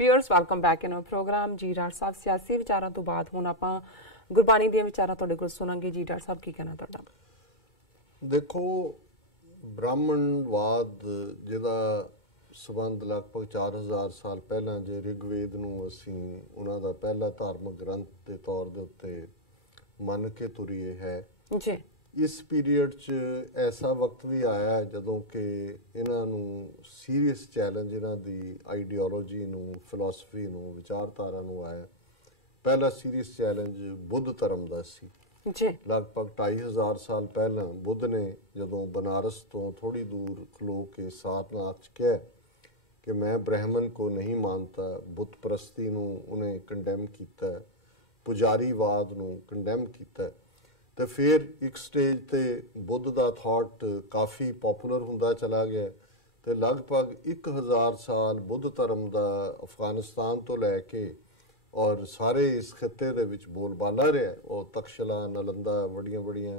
Viewers welcome back in program जी doctor साहब सियासी विचारों तो बाद हुण आपां गुरबाणी दी विचारां तुहाडे कोल सुनांगे। जी डाक्टर साहब की कहना तुहाडा? देखो ब्राह्मणवाद जिहदा संबंध लगभग 4000 साल पहला जे रिगवेद नूं असीं उन्हां दा पहला धार्मिक ग्रंथ के तौर दे उत्ते मन के तुरीए है जी। इस पीरीयड च ऐसा वक्त भी आया जदों कि इन्हां नूं सीरीयस चैलेंज इन्हां दी आइडियोलॉजी नूं फिलोसफी नूं विचारधारा नूं आया। पहला सीरीयस चैलेंज बुद्ध धर्म दा सी जी। लगभग 2500 साल पहला बुद्ध ने जदों बनारस तो थोड़ी दूर खलो के सारनाथ च कहा कि मैं ब्राह्मण को नहीं मानता, बुत परस्ती नूं उन्हें कंडैम कीता, पुजारीवाद नूं कंडैम कीता। तो फिर एक स्टेज ते बुद्ध दा थॉट काफ़ी पॉपुलर हुंदा चला गया तो लगभग 1000 साल बुद्ध धर्म दा अफगानिस्तान तो लैके और सारे इस खिते दे विच बोलबाला रहा। और तक्षशिला नालंदा बड़ियां बड़ियां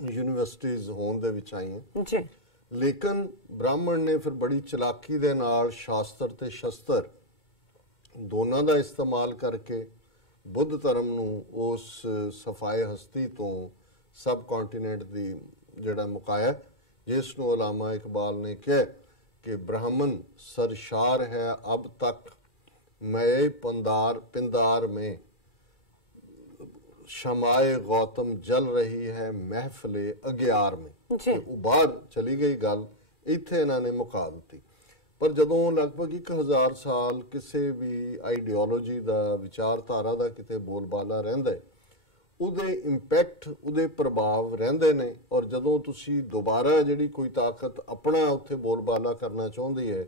यूनिवर्सिटीज़ होंद दे विच आईयां जी। लेकिन ब्राह्मण ने फिर बड़ी चलाकी दे नाल शास्त्र ते शस्त्र दोनों का इस्तेमाल करके बुद्ध धर्म नूं उस सफाए हस्ती तो सब कॉन्टीनेंट दी जिहड़ा मुकाया जिस नूं अलामा इकबाल ने कहा कि ब्राह्मण सरशार है अब तक मये पिंदार में, शमाए गौतम जल रही है महफिले अग्यार में। वो बाहर चली गई गल, इत्थे इन्हां ने मुका दी। पर जदों लगभग 1000 साल किसी भी आइडियोलॉजी का विचारधारा का किते बोलबाला रहिंदा है उहदे इंपैक्ट उहदे प्रभाव रहिंदे ने। और जदों तुसी दोबारा जिहड़ी कोई ताकत अपना उत्थे बोलबाला करना चाहुंदी है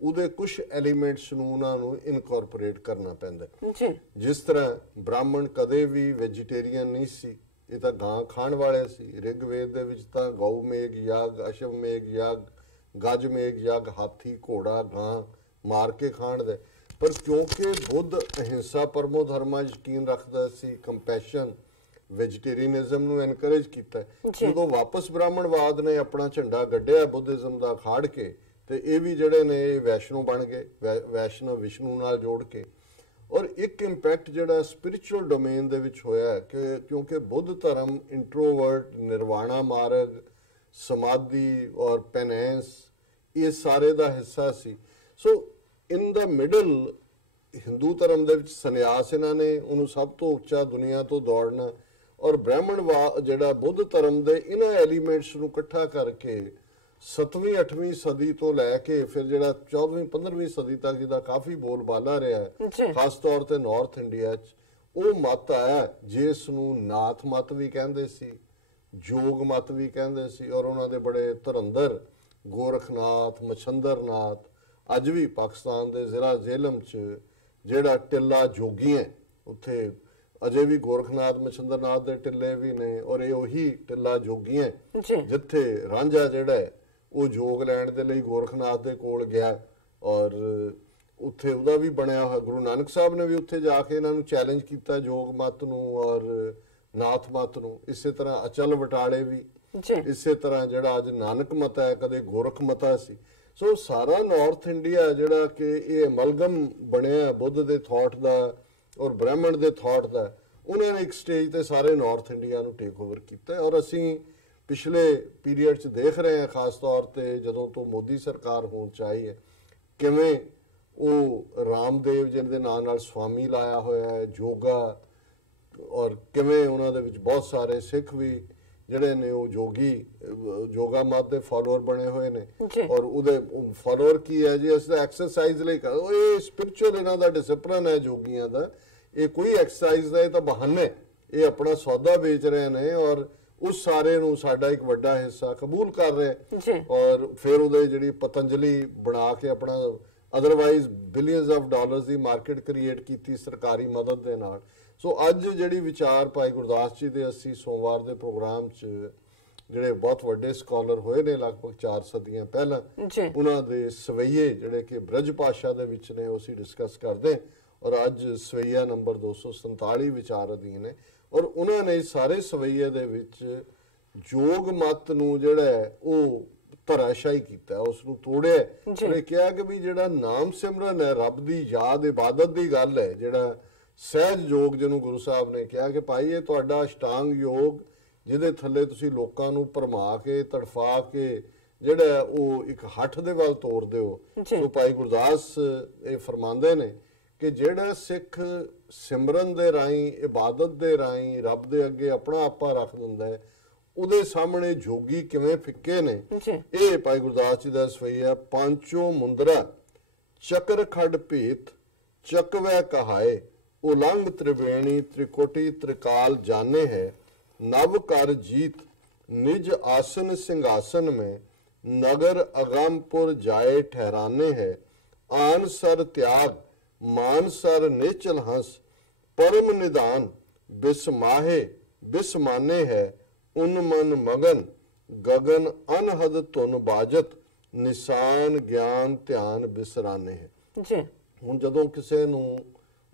उहदे कुछ एलीमेंट्स नूं उहनां नूं इनकॉर्पोरेट करना पैंदा है। जिस तरह ब्राह्मण कदे भी वेजिटेरियन नहीं सी, ये तां गां खाण वाले सी। रिगवेद दे विच तां गौ मेघ याग, अश्वमेघ याग, गज मेघ याग, हाथी घोड़ा गां मार के खाण दे। पर क्योंकि बुद्ध अहिंसा परमो धर्मा यकीन रखदा सी, कंपैशन वेजिटेरियनिज्म नूं एनकरेज कीता, जदों वापस ब्राह्मणवाद ने अपना झंडा गड्ढिया बुद्धिज्म दा खाड़ के ते ये भी जड़े ने वैष्णो बन गए, वैष्णव विष्णु नाल जोड़ के। और एक इंपैक्ट जड़ा स्पिरिचुअल डोमेन दे विच होया कि क्योंकि बुद्ध धर्म इंट्रोवर्ट, निर्वाणा मार्ग, समाधि और पेनेंस ये सारे दा हिस्सा सी। सो इन द मिडल हिंदू धर्म दे विच संन्यास इन्हां ने उन्होंने सब तो उच्चा दुनिया तो दौड़ना और ब्राह्मणवाद जड़ा बुद्ध धर्म दे इन्हां एलीमेंट्स नूं इकट्ठा करके 7वीं 8वीं सदी तो लैके फिर जड़ा 14वीं 15वीं सदी तक जिहदा काफ़ी बोलबाला रहा है खास तौर ते नॉर्थ इंडिया वो मत आया जिस नूं नाथ मत भी कहंदे सी, जोग मत भी कहंदे सी। और उन्हां दे बड़े धुरंधर गोरखनाथ, मछंदरनाथ अज भी पाकिस्तान के जिला झेलम च जिहड़ा टिल्ला जोगी है उत्थे अजे भी गोरखनाथ मछंदरनाथ के टिल्ले भी ने। और ये उही टिल्ला जोगी है जिथे रांझा जिहड़ा है वो जोग लैण दे लई गोरखनाथ दे कोल गया और उत्थे उहदा भी बनया हुआ। गुरु नानक साहब ने भी उत्थे जाके इन्हां नूं चैलेंज कीता जोग मत नूं और नाथ मत नूं। इसे तरह अचल बटाले भी इसे तरह जिहड़ा अज नानक मत है कदे गोरख मता सी। सो सारा नॉर्थ इंडिया जिहड़ा कि ये अमलगम बनया बुद्ध दे थॉट दा और ब्राह्मण दे थॉट दा, उन्होंने एक स्टेज ते सारे नॉर्थ इंडिया नूं टेक ओवर कीता। और असीं पिछले पीरीयड च देख रहे हैं खास तौर पर जदों तो मोदी सरकार होण च आई है किवें वो रामदेव जी दे नाम नाल स्वामी लाया होया है योगा और किवें उन्हां दे विच बहुत सारे सिख भी जिहड़े ने वो जोगी योगा मत दे फॉलोअर बने हुए ने। और उहदे फॉलोअर की है जी असीं एक्सरसाइज लई कर ये स्पिरिचुअल इन्हां दा डिसिपलिन है जोगियां दा, ये कोई एक्सरसाइज दा ये तां बहाने ये अपना सौदा बेच रहे हैं और उस सारे नूं साडा एक वड्डा हिस्सा कबूल कर रहे हैं। और फिर उहदे जिहड़ी पतंजलि बना के अपना अदरवाइज बिलियंस ऑफ डॉलर्स की मार्केट क्रिएट की सरकारी मदद दे नाल। सो अज जिहड़ी विचार भाई गुरदास जी दे असीं सोमवार दे प्रोग्राम च जिहड़े बहुत वड्डे स्कॉलर होए ने लगभग 4 सदियां पहला उन्हां दे सवैये जिहड़े कि ब्रज भाषा दे विच ने उसी डिस्कस करदे और अज सवैया नंबर 247 विचार अधीन है। और उन्होंने सारे सवैये दे विच जोग मत नूं जिहड़ा है वो ਧਰਾਸ਼ਾਹੀ ਕੀਤਾ, ਉਸ ਨੂੰ ਤੋੜਿਆ। ਉਹਨੇ ਕਿਹਾ ਕਿ ਵੀ ਜਿਹੜਾ ਨਾਮ ਸਿਮਰਨ ਹੈ, ਰੱਬ ਦੀ ਯਾਦ ਇਬਾਦਤ ਦੀ ਗੱਲ ਹੈ, ਜਿਹੜਾ ਸਹਿਜ ਯੋਗ ਜਿਹਨੂੰ ਗੁਰੂ ਸਾਹਿਬ ਨੇ ਕਿਹਾ ਕਿ ਭਾਈ ਇਹ ਤੁਹਾਡਾ ਅਸ਼ਟਾਂਗ ਯੋਗ, ਜਿਹਦੇ ਥੱਲੇ ਤੁਸੀਂ ਲੋਕਾਂ ਨੂੰ ਭਰਮਾ ਕੇ ਤੜਫਾ ਕੇ ਜਿਹੜਾ ਉਹ ਇੱਕ ਹੱਠ ਦੇ ਵੱਲ ਤੋਰਦੇ ਹੋ। ਸੋ ਭਾਈ ਗੁਰਦਾਸ ਇਹ ਫਰਮਾਉਂਦੇ ਨੇ ਕਿ ਜਿਹੜਾ ਸਿੱਖ ਸਿਮਰਨ ਦੇ ਰਾਹੀਂ, ਇਬਾਦਤ ਦੇ ਰਾਹੀਂ ਰੱਬ ਦੇ ਅੱਗੇ ਆਪਣਾ ਆਪਾ ਰੱਖ ਦਿੰਦਾ ਹੈ, ਉਹਦੇ ਸਾਹਮਣੇ ਜੋਗੀ ਕਿਵੇਂ ਫਿੱਕੇ ਨੇ। ਇਹ ਭਾਈ ਗੁਰਦਾਸ ਜੀ ਦਾ ਸਵਈਆ, ਪਾਂਚੋ ਮੁੰਦਰਾ ਚੱਕਰ ਖੱਡ ਭੇਤ ਚੱਕਵੈ ਕਹਾਏ, ਉਲੰਘ ਤ੍ਰਿਵੇਣੀ त्रिकोटि त्रिकाल जाने है, नव कर जीत निज आसन सिंहासन में, नगर अगमपुर जाए ठहराने है, आन सर त्याग मान सर नेचल हंस, परम निदान बिस्माहे बिस्माने है, उन मन मगन गगन अनहद तुन बाजत, निशान ज्ञान ध्यान बिसराने है। हुण जदों किसे नूं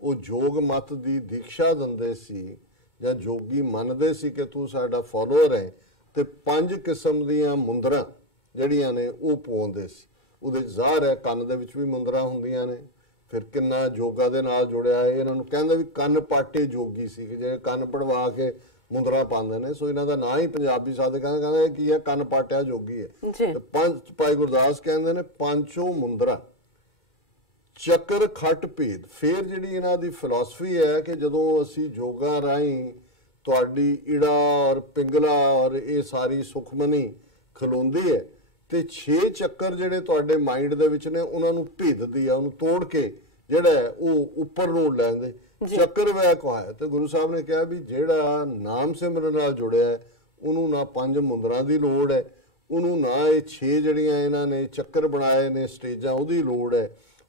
ਉਹ ਜੋਗ ਮਤ ਦੀ ਦੀਕਸ਼ਾ ਦਿੰਦੇ ਸੀ ਜਾਂ ਜੋਗੀ ਮੰਨਦੇ ਸੀ ਕਿ ਤੂੰ ਸਾਡਾ ਫੋਲੋਅਰ ਹੈ, ਤੇ 5 ਕਿਸਮ ਦੀਆਂ ਮੁੰਦਰਾਂ ਜਿਹੜੀਆਂ ਨੇ ਉਹ ਪਾਉਂਦੇ ਸੀ। ਉਹਦੇ ਜ਼ਾਹਰ ਹੈ ਕੰਨ ਦੇ ਵਿੱਚ ਵੀ ਮੁੰਦਰਾਂ ਹੁੰਦੀਆਂ ਨੇ। ਫਿਰ ਕਿੰਨਾ ਜੋਗਾ ਦੇ ਨਾਲ ਜੁੜਿਆ ਹੈ, ਇਹਨਾਂ ਨੂੰ ਕਹਿੰਦੇ ਵੀ ਕੰਨ ਪਾਟੇ ਜੋਗੀ ਸੀ, ਕਿ ਜਿਹੜੇ ਕੰਨ ਪੜਵਾ ਕੇ ਮੁੰਦਰਾਂ ਪਾਉਂਦੇ ਨੇ। ਸੋ ਇਹਨਾਂ ਦਾ ਨਾਂ ਹੀ ਪੰਜਾਬੀ ਸਾਦੇ ਕਹਿੰਦੇ ਕੀ ਹੈ, ਕੰਨ ਪਾਟਿਆ ਜੋਗੀ ਹੈ। ਤੇ ਭਾਈ ਗੁਰਦਾਸ ਕਹਿੰਦੇ ਨੇ ਪੰਚੋ ਮੁੰਦਰਾ ਚੱਕਰ ਖੱਟ ਭੇਦ। ਫਿਰ ਜਿਹੜੀ ਇਹਨਾਂ ਦੀ ਫਿਲਾਸਫੀ ਹੈ ਕਿ ਜਦੋਂ ਅਸੀਂ ਯੋਗਾ ਰਾਹੀਂ ਤੁਹਾਡੀ ਇੜਾ ਔਰ ਪਿੰਗਲਾ ਔਰ ਇਹ ਸਾਰੀ ਸੁਖਮਨੀ ਖਲੋਂਦੀ ਹੈ, ਤੇ 6 ਚੱਕਰ ਜਿਹੜੇ ਤੁਹਾਡੇ ਮਾਈਂਡ ਦੇ ਵਿੱਚ ਨੇ ਉਹਨਾਂ ਨੂੰ ਭੇਦਦੀ ਆ, ਉਹਨੂੰ ਤੋੜ ਕੇ ਜਿਹੜਾ ਉਹ ਉੱਪਰ ਨੂੰ ਲੈਂਦੇ। ਚੱਕਰ ਵੈ ਕਹਾਇਆ। ਤੇ ਗੁਰੂ ਸਾਹਿਬ ਨੇ ਕਿਹਾ ਵੀ ਜਿਹੜਾ ਨਾਮ ਸਿਮਰਨ ਨਾਲ ਜੁੜਿਆ ਹੈ, ਉਹਨੂੰ ਨਾ 5 ਮੁੰਦਰਾਂ ਦੀ ਲੋੜ ਹੈ, ਉਹਨੂੰ ਨਾ ਇਹ 6 ਜਿਹੜੀਆਂ ਇਹਨਾਂ ਨੇ ਚੱਕਰ ਬਣਾਏ ਨੇ ਸਟੇਜਾਂ ਉਹਦੀ ਲੋੜ ਹੈ।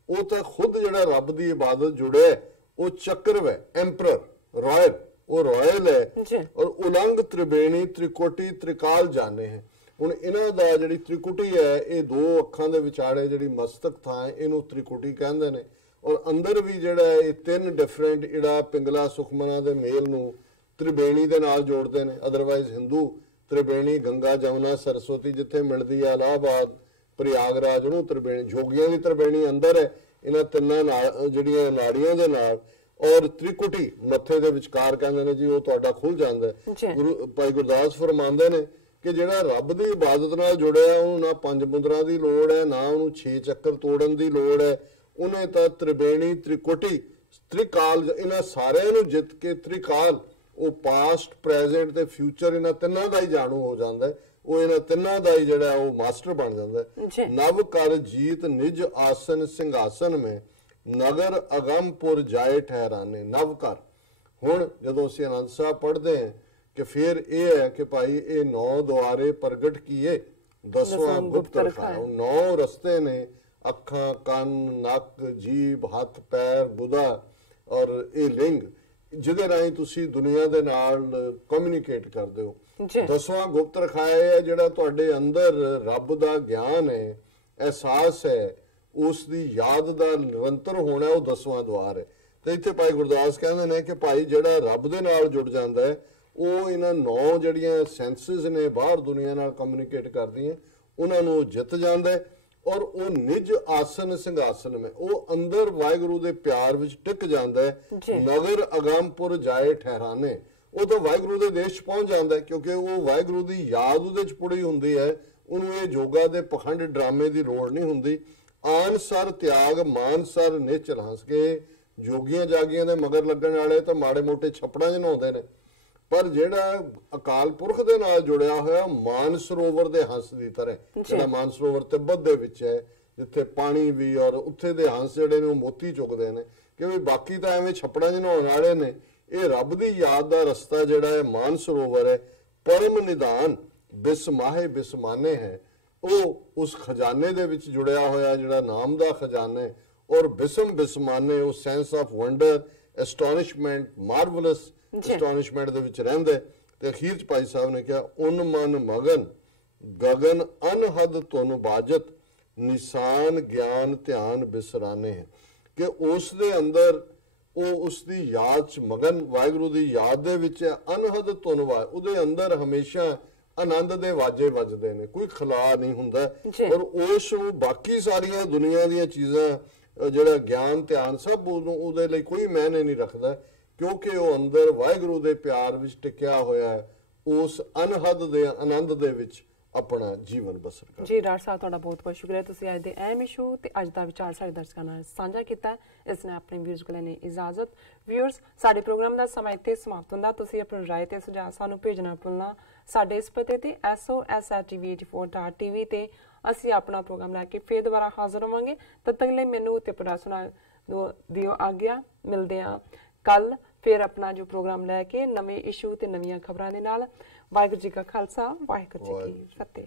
ਉਹ ਤਾਂ ਖੁਦ ਜਿਹੜਾ ਰੱਬ ਦੀ ਇਬਾਦਤ ਜੁੜਿਆ ਉਹ ਚੱਕਰ ਹੈ, ਐਂਪਰਰ ਰਾਇਲ, ਉਹ ਰਾਇਲ ਹੈ। ਔਰ ਉਲੰਘ ਤ੍ਰਿਵੇਣੀ त्रिकोटि त्रिकाल जाने है। ਹੁਣ ਇਹਨਾਂ ਦਾ ਜਿਹੜੀ त्रिकुटी ਹੈ, ਇਹ 2 ਅੱਖਾਂ ਦੇ ਵਿਚਾਲੇ ਜਿਹੜੀ ਮਸਤਕ ਥਾਂ ਹੈ, ਇਹਨੂੰ त्रिकुटी ਕਹਿੰਦੇ ਨੇ। ਔਰ ਅੰਦਰ ਵੀ ਜਿਹੜਾ ਇਹ 3 ਡਿਫਰੈਂਟ ਇੜਾ ਪਿੰਗਲਾ ਸੁਖਮਨਾ ਦੇ ਮੇਲ ਨੂੰ ਤ੍ਰਿਵੇਣੀ ਦੇ ਨਾਲ ਜੋੜਦੇ ਨੇ। ਅਦਰਵਾਈਜ਼ ਹਿੰਦੂ ਤ੍ਰਿਵੇਣੀ ਗੰਗਾ ਜਮਨਾ ਸਰਸਵਤੀ ਜਿੱਥੇ ਮਿਲਦੀ ਹੈ, ਇਲਾਹਾਬਾਦ ਪ੍ਰਯਾਗਰਾਜ, ਉਹਨੂੰ ਤ੍ਰਿਵੇਣੀ, ਜੋਗੀਆਂ ਦੀ ਤ੍ਰਿਵੇਣੀ ਅੰਦਰ ਹੈ ਇਹਨਾਂ ਤਿੰਨਾਂ ਨਾਲ ਜਿਹੜੀਆਂ ਨਾੜੀਆਂ ਦੇ ਨਾਲ। ਔਰ त्रिकुटी ਮੱਥੇ ਦੇ ਵਿਚਕਾਰ ਕਹਿੰਦੇ ਨੇ ਜੀ ਉਹ ਤੁਹਾਡਾ ਖੁੱਲ ਜਾਂਦਾ ਹੈ। ਗੁਰੂ ਭਾਈ ਗੁਰਦਾਸ ਫਰਮਾਉਂਦੇ ਨੇ ਕਿ ਜਿਹੜਾ ਰੱਬ ਦੀ ਇਬਾਦਤ ਨਾਲ ਜੁੜਿਆ ਉਹਨੂੰ ਨਾ 5 ਮੁੰਦਰਾਂ ਦੀ ਲੋੜ ਹੈ, ਨਾ ਉਹਨੂੰ 6 ਚੱਕਰ ਤੋੜਨ ਦੀ ਲੋੜ ਹੈ। ਉਹਨੇ ਤਾਂ ਤ੍ਰਿਵੇਣੀ त्रिकोटि त्रिकाल ਇਹਨਾਂ ਸਾਰਿਆਂ ਨੂੰ ਜਿੱਤ ਕੇ त्रिकाल ਉਹ ਪਾਸਟ ਪ੍ਰੈਜ਼ੈਂਟ ਤੇ ਫਿਊਚਰ ਇਹਨਾਂ ਤਿੰਨਾਂ ਦਾ ਹੀ ਜਾਣੂ ਹੋ ਜਾਂਦਾ ਹੈ। ਉਹ ਇਹਨਾਂ ਤਿੰਨਾਂ ਦਾ ਹੀ ਜਿਹੜਾ ਉਹ ਮਾਸਟਰ ਬਣ ਜਾਂਦਾ ਹੈ। ਨਵ ਕਰ ਜੀਤ ਨਿਜ ਆਸਨ ਸਿੰਘਾਸਨ ਮੈਂ, ਨਗਰ ਅਗਮਪੁਰ ਜਾਏ ਠਹਿਰਾਨੇ। ਨਵ ਕਰ, ਹੁਣ ਜਦੋਂ ਅਸੀਂ ਆਨੰਦ ਸਾਹਿਬ ਪੜ੍ਹਦੇ ਹਾਂ ਕਿ ਫਿਰ ਇਹ ਹੈ ਕਿ ਭਾਈ ਇਹ 9 ਦੁਆਰੇ ਪ੍ਰਗਟ ਕੀਏ, 10ਵਾਂ ਗੁਪਤ ਰਖਾਇਆ। 9 ਰਸਤੇ ਨੇ, ਅੱਖਾਂ, ਕੰਨ, ਨੱਕ, ਜੀਭ, ਹੱਥ, ਪੈਰ, ਬੁੱਧਾ ਔਰ ਇਹ ਲਿੰਗ, ਜਿਹਦੇ ਰਾਹੀਂ ਤੁਸੀਂ ਦੁਨੀਆ ਦੇ ਨਾਲ ਕਮਿਊਨੀਕੇਟ ਕਰਦੇ ਹੋ। 10ਵਾਂ ਗੁਪਤ ਰਖਾਇਆ ਹੈ ਜਿਹੜਾ ਤੁਹਾਡੇ ਅੰਦਰ ਰੱਬ ਦਾ ਗਿਆਨ ਹੈ, ਅਹਿਸਾਸ ਹੈ, ਉਸ ਦੀ ਯਾਦ ਦਾ ਨਿਰੰਤਰ ਹੋਣਾ, ਉਹ 10ਵਾਂ ਦੁਆਰ ਹੈ। ਤੇ ਇੱਥੇ ਭਾਈ ਗੁਰਦਾਸ ਕਹਿੰਦੇ ਨੇ ਕਿ ਭਾਈ ਜਿਹੜਾ ਰੱਬ ਦੇ ਨਾਲ ਜੁੜ ਜਾਂਦਾ ਹੈ, ਉਹ ਇਹਨਾਂ 9 ਜਿਹੜੀਆਂ ਸੈਂਸਿਸ ਨੇ ਬਾਹਰ ਦੁਨੀਆ ਨਾਲ ਕਮਿਊਨੀਕੇਟ ਕਰਦੀਆਂ, ਉਹਨਾਂ ਨੂੰ ਜਿੱਤ ਜਾਂਦਾ ਹੈ। ਔਰ ਉਹ ਨਿਜ ਆਸਨ ਸਿੰਘਾਸਨ ਮੈਂ, ਉਹ ਅੰਦਰ ਵਾਹਿਗੁਰੂ ਦੇ ਪਿਆਰ ਵਿੱਚ ਟਿਕ ਜਾਂਦਾ ਹੈ। ਨਗਰ ਅਗਮਪੁਰ ਜਾਏ ਠਹਿਰਾਨੇ, ਉਹ ਤਾਂ ਵਾਹਿਗੁਰੂ ਦੇ ਦੇਸ਼ ਪਹੁੰਚ ਜਾਂਦਾ ਹੈ, ਕਿਉਂਕਿ ਉਹ ਵਾਹਿਗੁਰੂ ਦੀ ਯਾਦ ਉਹਦੇ ਚ ਪੁੜੀ ਹੁੰਦੀ ਹੈ। ਉਹਨੂੰ ਇਹ ਯੋਗਾ ਦੇ ਪਖੰਡ ਡਰਾਮੇ ਦੀ ਲੋੜ ਨਹੀਂ ਹੁੰਦੀ। ਆਨ ਸਰ ਤਿਆਗ ਮਾਨ ਸਰ ਨੇਚਰ ਹੰਸ ਕੇ, ਜੋਗੀਆਂ ਜਾਗੀਆਂ ਦੇ ਮਗਰ ਲੱਗਣ ਵਾਲੇ ਤਾਂ ਮਾੜੇ ਮੋਟੇ ਛੱਪੜਾਂ 'ਚ ਨਹਾਉਂਦੇ ਨੇ, ਪਰ ਜਿਹੜਾ ਅਕਾਲ ਪੁਰਖ ਦੇ ਨਾਲ ਜੁੜਿਆ ਹੋਇਆ ਮਾਨ ਸਰੋਵਰ ਦੇ ਹੰਸ ਦੀ ਤਰ੍ਹਾਂ, ਜਿਹੜਾ ਮਾਨ ਸਰੋਵਰ ਤਿੱਬਤ ਦੇ ਵਿੱਚ ਹੈ ਜਿੱਥੇ ਪਾਣੀ ਵੀ ਔਰ ਉੱਥੇ ਦੇ ਹੰਸ ਜਿਹੜੇ ਨੇ ਉਹ ਮੋਤੀ ਚੁੱਕਦੇ ਨੇ, ਕਿਉਂਕਿ ਬਾਕੀ ਤਾਂ ਐਵੇਂ ਛੱਪੜਾਂ 'ਚ ਨਹਾਉਣ ਵਾਲੇ ਨੇ। ਇਹ ਰੱਬ ਦੀ ਯਾਦ ਦਾ ਰਸਤਾ ਜਿਹੜਾ ਹੈ ਮਾਨ ਸਰੋਵਰ ਹੈ। ਪਰਮ ਨਿਦਾਨ ਬਿਸਮਾਹੇ ਬਿਸਮਾਨੇ ਹੈ, ਉਹ ਉਸ ਖਜ਼ਾਨੇ ਦੇ ਵਿੱਚ ਜੁੜਿਆ ਹੋਇਆ ਜਿਹੜਾ ਨਾਮ ਦਾ ਖਜ਼ਾਨਾ ਹੈ। ਔਰ ਬਿਸਮ ਬਿਸਮਾਨੇ, ਉਹ ਸੈਂਸ ਆਫ ਵੰਡਰ, ਐਸਟੋਨਿਸ਼ਮੈਂਟ, ਮਾਰਵਲਸ ਐਸਟੋਨਿਸ਼ਮੈਂਟ ਦੇ ਵਿੱਚ ਰਹਿੰਦੇ। ਤੇ ਅਖੀਰ ਚ ਭਾਈ ਸਾਹਿਬ ਨੇ ਕਿਹਾ ਉਨ ਮਨ ਮਗਨ ਗਗਨ ਅਨਹਦ ਤੁਨ ਬਾਜਤ, ਨਿਸ਼ਾਨ ਗਿਆਨ ਧਿਆਨ ਬਿਸਰਾਨੇ ਹੈ, ਕਿ ਉਸ ਦੇ ਅੰਦਰ ਉਹ ਉਸ ਦੀ ਯਾਦ ਚ ਮਗਨ, ਵਾਹਿਗੁਰੂ ਦੀ ਯਾਦ ਦੇ ਵਿੱਚ ਅਨਹਦ ਤੁਨ, ਉਹਦੇ ਅੰਦਰ ਹਮੇਸ਼ਾ ਆਨੰਦ ਦੇ ਵਾਜੇ ਵੱਜਦੇ ਨੇ, ਕੋਈ ਖਲਾ ਨਹੀਂ ਹੁੰਦਾ। ਜੀ। ਔਰ ਉਸ ਬਾਕੀ ਸਾਰੀਆਂ ਦੁਨੀਆ ਦੀਆਂ ਚੀਜ਼ਾਂ ਜਿਹੜਾ ਗਿਆਨ ਧਿਆਨ ਸਭ ਉਹਦੇ ਲਈ ਕੋਈ ਮਾਇਨੇ ਨਹੀਂ ਰੱਖਦਾ, ਕਿਉਂਕਿ ਉਹ ਅੰਦਰ ਵਾਹਿਗੁਰੂ ਦੇ ਪਿਆਰ ਵਿੱਚ ਟਿਕਿਆ ਹੋਇਆ ਹੈ, ਉਸ ਅਨਹਦ ਦੇ ਆਨੰਦ ਦੇ ਵਿੱਚ ਆਪਣਾ ਜੀਵਨ ਬਸਰ ਕਰਦਾ। ਜੀ ਡਾਕਟਰ ਸਾਹਿਬ, ਤੁਹਾਡਾ ਬਹੁਤ ਬਹੁਤ ਸ਼ੁਕਰੀਆ, ਤੁਸੀਂ ਅੱਜ ਦੇ ਅਹਿਮ ਇਸ਼ੂ ਤੇ ਅੱਜ ਦਾ ਵਿਚਾਰ ਸਾਡੇ ਦਰਸ਼ਕਾਂ ਨਾਲ ਸਾਂਝਾ ਕੀਤਾ। ਇਸ ਨੇ ਆਪਣੇ ਵਿਊਅਰਸ ਕੋਲ ਲੈਣੀ ਇਜਾਜ਼ਤ। ਵਿਊਅਰਸ, ਸਾਡੇ ਪ੍ਰੋਗਰਾਮ ਦਾ ਸਮਾਂ ਇੱਥੇ ਸਮਾਪਤ ਹੁੰਦਾ। ਤੁਸੀਂ ਆਪਣੀ ਰਾਏ ਤੇ ਸੁਝਾਅ ਸਾਨੂੰ ਭੇਜਣਾ ਭੁੱਲਣਾ। ਸਾਡੇ ਇਸ ਪਤੇ ਤੇ sos@tv84.tv ਤੇ ਅਸੀਂ ਆਪਣਾ ਪ੍ਰੋਗਰਾਮ ਲੈ ਕੇ ਫੇਰ ਦੁਬਾਰਾ ਹਾਜ਼ਰ ਹੋਵਾਂਗੇ। ਤਦ ਤੱਕ ਲਈ ਮੈਨੂੰ ਤੇ ਪ੍ਰੋਡਕਸ਼ਨ ਦਿਓ ਆਗਿਆ। ਮਿਲਦੇ ਹਾਂ ਕੱਲ ਫਿਰ ਆਪਣਾ ਜੋ ਪ੍ਰੋਗਰਾਮ ਲੈ ਕੇ ਨਵੇਂ ਇਸ਼ੂ ਤੇ ਨਵੀਆਂ ਖਬਰਾਂ ਦੇ ਨਾਲ। ਵਾਹਿਗੁਰੂ ਜੀ ਕਾ ਖਾਲਸਾ, ਵਾਹਿਗੁਰੂ ਜੀ ਕੀ ਫਤਿਹ।